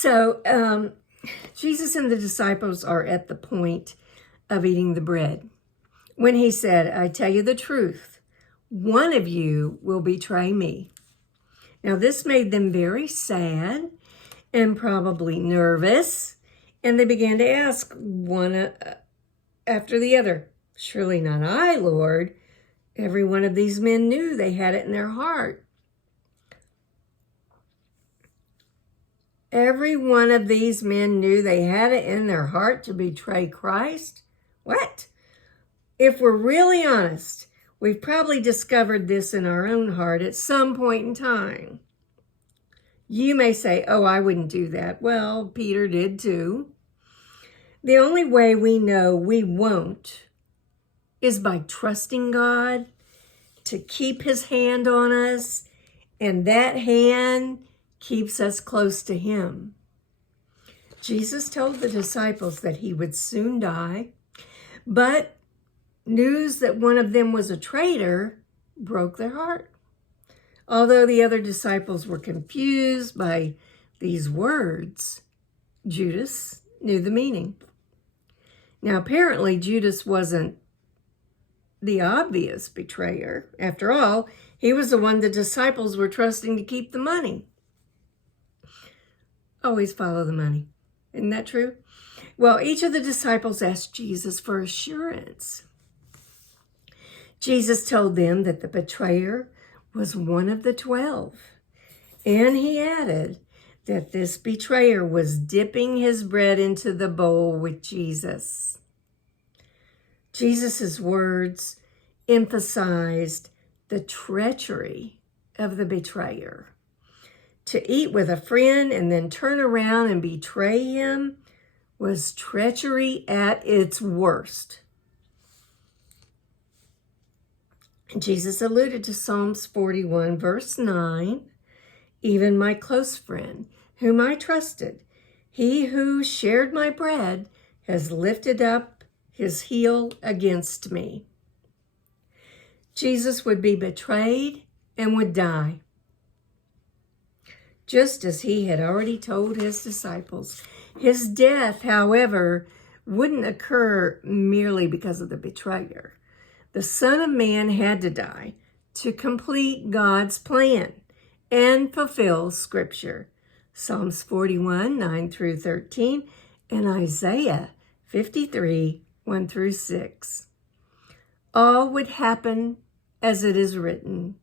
So Jesus and the disciples are at the point of eating the bread when he said, I tell you the truth, one of you will betray me. Now this made them very sad and probably nervous, and they began to ask one after the other, surely not I, Lord. Every one of these men knew they had it in their heart. Every one of these men knew they had it in their heart to betray Christ. What? If we're really honest, we've probably discovered this in our own heart at some point in time. You may say, oh, I wouldn't do that. Well, Peter did too. The only way we know we won't is by trusting God to keep his hand on us, and that hand keeps us close to him. Jesus told the disciples that he would soon die, but news that one of them was a traitor broke their heart. Although the other disciples were confused by these words, Judas knew the meaning. Now, apparently, Judas wasn't the obvious betrayer. After all, he was the one the disciples were trusting to keep the money. Always follow the money. Isn't that true? Well, each of the disciples asked Jesus for assurance. Jesus told them that the betrayer was one of the 12. And he added that this betrayer was dipping his bread into the bowl with Jesus. Jesus' words emphasized the treachery of the betrayer. To eat with a friend and then turn around and betray him was treachery at its worst. Jesus alluded to Psalms 41, verse 9, even my close friend, whom I trusted, he who shared my bread, has lifted up his heel against me. Jesus would be betrayed and would die, just as he had already told his disciples. His death, however, wouldn't occur merely because of the betrayer. The Son of Man had to die to complete God's plan and fulfill Scripture. Psalms 41, 9 through 13, and Isaiah 53, 1 through 6. All would happen as it is written.